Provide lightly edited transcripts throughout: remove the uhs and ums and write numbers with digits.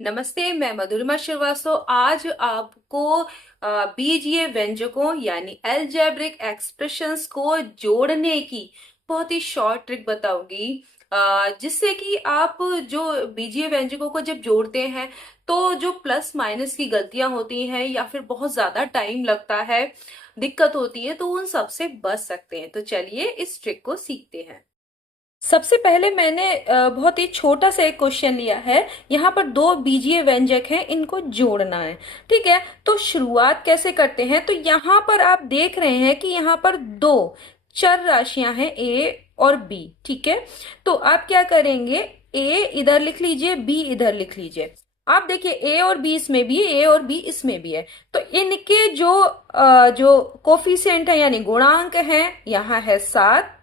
नमस्ते, मैं मधुरिमा श्रीवास्तव आज आपको बीजीय व्यंजकों यानी अलजेब्रिक एक्सप्रेशंस को जोड़ने की बहुत ही शॉर्ट ट्रिक बताऊंगी। जिससे कि आप जो बीजीय व्यंजकों को जब जोड़ते हैं तो जो प्लस माइनस की गलतियां होती हैं या फिर बहुत ज्यादा टाइम लगता है, दिक्कत होती है, तो उन सब से बच सकते हैं। तो चलिए इस ट्रिक को सीखते हैं। सबसे पहले मैंने बहुत ही छोटा सा एक क्वेश्चन लिया है। यहाँ पर दो बीजीय व्यंजक हैं, इनको जोड़ना है। ठीक है, तो शुरुआत कैसे करते हैं? तो यहाँ पर आप देख रहे हैं कि यहाँ पर दो चर राशियां हैं, ए और बी। ठीक है, तो आप क्या करेंगे, ए इधर लिख लीजिए, बी इधर लिख लीजिए। आप देखिए ए और बी इसमें भी है, ए और बी इसमें भी है। तो इनके जो कोफिशिएंट है यानी गुणांक हैं, यहाँ है 7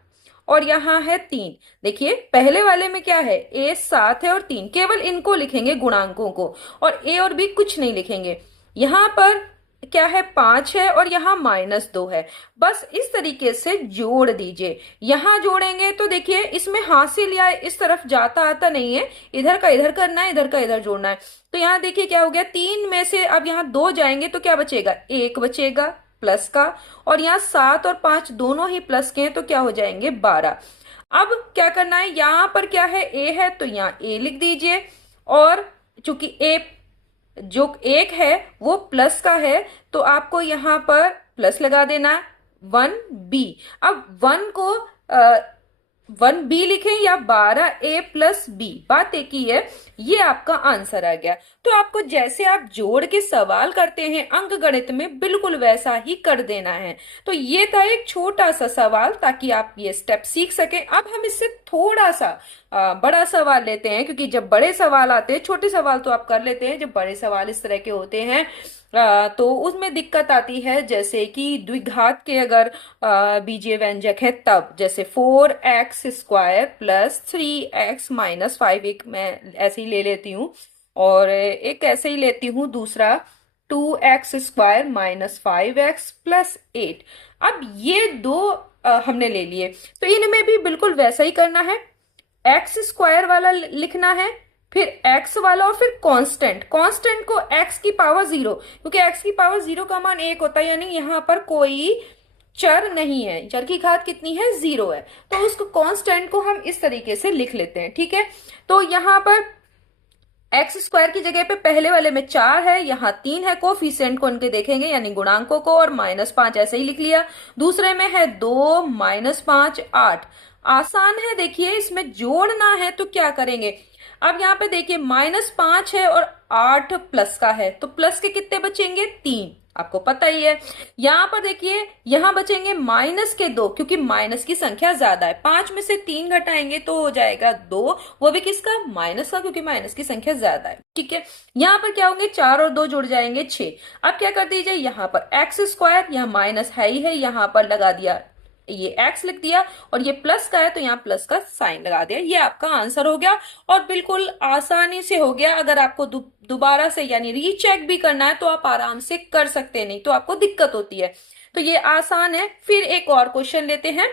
और यहाँ है 3। देखिए पहले वाले में क्या है, ए 7 है और 3, केवल इनको लिखेंगे गुणांकों को, और ए और बी कुछ नहीं लिखेंगे। यहाँ पर क्या है, 5 है और यहाँ -2 है। बस इस तरीके से जोड़ दीजिए। यहाँ जोड़ेंगे तो देखिए इसमें हासिल या इस तरफ जाता आता नहीं है, इधर का इधर करना है, इधर का इधर जोड़ना है। तो यहाँ देखिए क्या हो गया, 3 में से अब यहाँ 2 जाएंगे तो क्या बचेगा, 1 बचेगा प्लस का, और यहाँ 7 और 5 दोनों ही प्लस के हैं तो क्या हो जाएंगे, 12। अब क्या करना है, यहाँ पर क्या है, ए है तो यहाँ ए लिख दीजिए, और चूंकि ए जो 1 है वो प्लस का है तो आपको यहाँ पर प्लस लगा देना है। 1b, अब 1 को 1b लिखें या 12a+b, बात एक ही है। ये आपका आंसर आ गया। तो आपको जैसे आप जोड़ के सवाल करते हैं अंक गणित में, बिल्कुल वैसा ही कर देना है। तो ये था एक छोटा सा सवाल ताकि आप ये स्टेप सीख सकें। अब हम इससे थोड़ा सा बड़ा सवाल लेते हैं, क्योंकि जब बड़े सवाल आते हैं, छोटे सवाल तो आप कर लेते हैं, जब बड़े सवाल इस तरह के होते हैं तो उसमें दिक्कत आती है। जैसे कि द्विघात के अगर बीजीय व्यंजक है तब, जैसे 4x² + 3x - 5, एक मैं ऐसे ही ले लेती हूँ, और एक ऐसे ही लेती हूँ दूसरा, 2x² - 5x + 8। अब ये दो हमने ले लिए, तो इनमें भी बिल्कुल वैसा ही करना है। x² वाला लिखना है, फिर x वाला, और फिर कांस्टेंट। कांस्टेंट को x की पावर 0, क्योंकि x की पावर 0 का मान 1 होता है, यानी यहाँ पर कोई चर नहीं है, चर की घात कितनी है, 0 है। तो उसको कांस्टेंट को हम इस तरीके से लिख लेते हैं। ठीक है, तो यहाँ पर x² की जगह पे पहले वाले में 4 है, यहाँ 3 है, कोफिशिएंट को उनके देखेंगे यानी गुणांकों को, और -5 ऐसे ही लिख लिया। दूसरे में है 2 -5 8। आसान है, देखिए इसमें जोड़ना है तो क्या करेंगे। अब यहाँ पे देखिए -5 है और 8 प्लस का है, तो प्लस के कितने बचेंगे, 3, आपको पता ही है। यहाँ पर देखिए यहाँ बचेंगे -2, क्योंकि माइनस की संख्या ज्यादा है। 5 में से 3 घटाएंगे तो हो जाएगा 2, वो भी किसका, माइनस का, क्योंकि माइनस की संख्या ज्यादा है। ठीक है, यहाँ पर क्या होंगे, 4 और 2 जुड़ जाएंगे 6। अब क्या कर दीजिए, यहाँ पर x², यहाँ माइनस है ही है, यहाँ पर लगा दिया, ये x लिख दिया, और ये प्लस का है तो यहाँ प्लस का साइन लगा दिया। ये आपका आंसर हो गया, और बिल्कुल आसानी से हो गया। अगर आपको दोबारा से यानी रीचेक भी करना है तो आप आराम से कर सकते हैं, नहीं तो आपको दिक्कत होती है। तो ये आसान है। फिर एक और क्वेश्चन लेते हैं।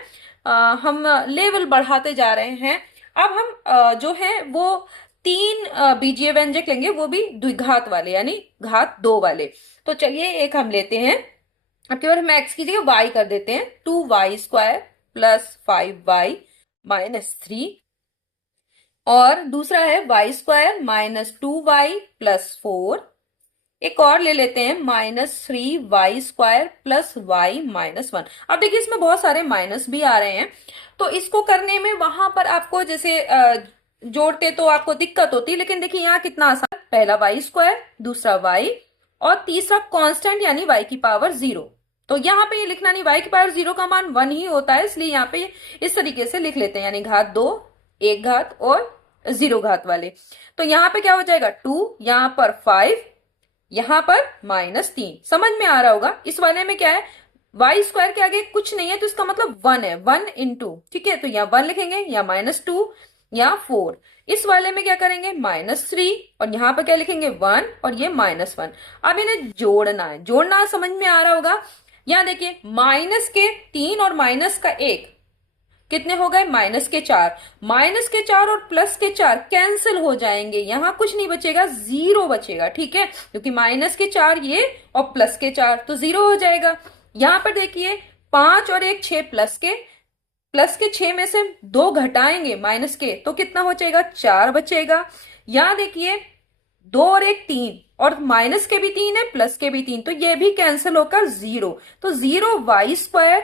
हम लेवल बढ़ाते जा रहे हैं। अब हम जो है वो 3 बीजीय व्यंजक लेंगे, वो भी द्विघात वाले यानी घात 2 वाले। तो चलिए एक हम लेते हैं। अब केवल हम x की जगह y कर देते हैं, 2y² + 5y - 3, और दूसरा है y² - 2y + 4। एक और ले लेते हैं, -3y² + y - 1। अब देखिए इसमें बहुत सारे माइनस भी आ रहे हैं, तो इसको करने में वहां पर आपको जैसे जोड़ते तो आपको दिक्कत होती, लेकिन देखिए यहाँ कितना आसान, पहला y², दूसरा y, और तीसरा कांस्टेंट यानी y की पावर 0। तो यहाँ पे ये लिखना नहीं, y की पावर 0 का मान 1 ही होता है, इसलिए यहाँ पे इस तरीके से लिख लेते हैं, यानी घात 2, 1 घात और 0 घात वाले। तो यहाँ पे क्या हो जाएगा, 2, यहाँ पर 5, यहाँ पर -3। समझ में आ रहा होगा। इस वाले में क्या है, y² के आगे कुछ नहीं है तो इसका मतलब 1 है, 1 × ठीक है, तो यहाँ 1 लिखेंगे, यहाँ -2, यहाँ 4। इस वाले में क्या करेंगे, -3, और यहाँ पर क्या लिखेंगे, 1, और ये -1। अब इन्हें जोड़ना है, जोड़ना समझ में आ रहा होगा। यहाँ देखिए माइनस के 3 और माइनस का 1, कितने हो गए, -4। -4 और +4 कैंसिल हो जाएंगे, यहां कुछ नहीं बचेगा, 0 बचेगा। ठीक है, क्योंकि -4 ये और +4 तो 0 हो जाएगा। यहां पर देखिए 5 और 1 6 प्लस के 6 में से 2 घटाएंगे माइनस के तो कितना हो जाएगा, 4 बचेगा। यहां देखिए 2 और 1 3, और माइनस के भी 3 है प्लस के भी 3, तो ये भी कैंसिल होकर 0। तो 0y²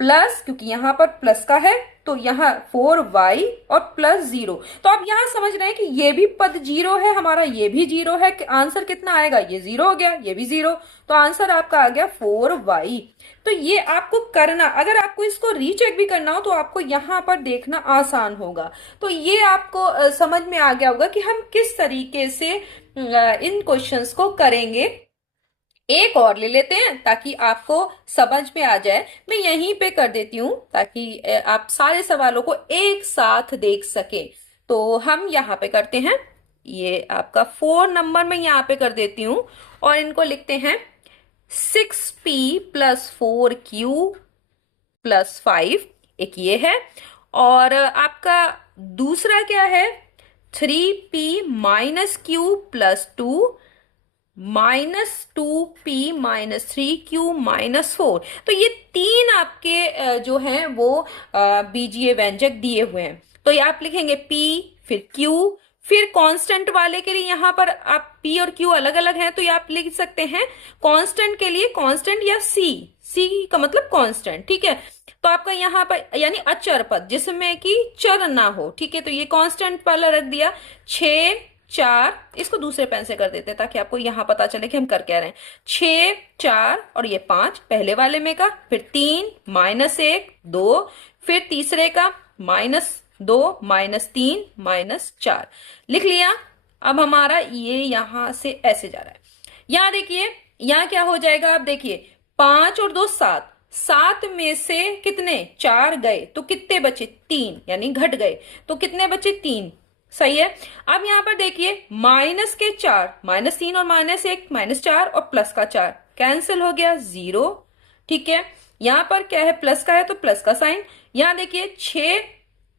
प्लस, क्योंकि यहां पर प्लस का है तो यहां 4y और +0। तो आप यहां समझ रहे हैं कि ये भी पद 0 है हमारा, ये भी 0 है। आंसर कितना आएगा, ये 0 हो गया, ये भी 0, तो आंसर आपका आ गया 4y। तो ये आपको करना, अगर आपको इसको रीचेक भी करना हो तो आपको यहां पर देखना आसान होगा। तो ये आपको समझ में आ गया होगा कि हम किस तरीके से इन क्वेश्चंस को करेंगे। एक और ले लेते हैं ताकि आपको समझ में आ जाए। मैं यहीं पे कर देती हूं ताकि आप सारे सवालों को एक साथ देख सके। तो हम यहाँ पे करते हैं, ये आपका 4 नंबर में यहाँ पे कर देती हूं और इनको लिखते हैं 6p + 4q + 5, एक ये है। और आपका दूसरा क्या है, 3p - q + 2 -2p - 3q - 4। तो ये 3 आपके जो हैं वो बीजीय व्यंजक दिए हुए हैं। तो ये आप लिखेंगे p, फिर q, फिर कांस्टेंट वाले के लिए यहाँ पर आप p और q अलग अलग हैं तो ये आप लिख सकते हैं कांस्टेंट के लिए कांस्टेंट या c का मतलब कांस्टेंट। ठीक है, तो आपका यहाँ पर यानी अचर पद जिसमें कि चर ना हो। ठीक है, तो ये कांस्टेंट वाला रख दिया। 6 4, इसको दूसरे पेन से कर देते हैं ताकि आपको यहां पता चले कि हम कर क्या रहे हैं। 6 4 और ये 5 पहले वाले में का, फिर 3 -1 2, फिर तीसरे का -2 -3 -4 लिख लिया। अब हमारा ये यहां से ऐसे जा रहा है। यहां देखिए, यहां क्या हो जाएगा, आप देखिए 5 और 2 7, 7 में से कितने 4 गए तो कितने बचे 3, यानी घट गए तो कितने बचे 3। सही है। अब यहां पर देखिए -4, -3 और -1 -4 और प्लस का 4 कैंसिल हो गया 0। ठीक है, यहां पर क्या है, प्लस का है तो प्लस का साइन। यहां देखिए 6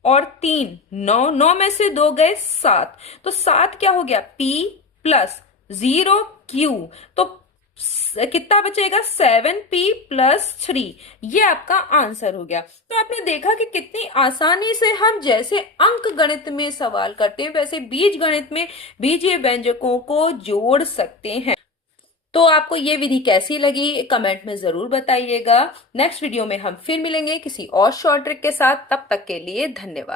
और 3 9, 9 में से 2 गए 7, तो 7 क्या हो गया, p + 0q, तो कितना बचेगा, 7p + 3। ये आपका आंसर हो गया। तो आपने देखा कि कितनी आसानी से हम जैसे अंक गणित में सवाल करते हैं वैसे बीज गणित में बीजीय व्यंजकों को जोड़ सकते हैं। तो आपको ये विधि कैसी लगी कमेंट में जरूर बताइएगा। नेक्स्ट वीडियो में हम फिर मिलेंगे किसी और शॉर्ट ट्रिक के साथ, तब तक के लिए धन्यवाद।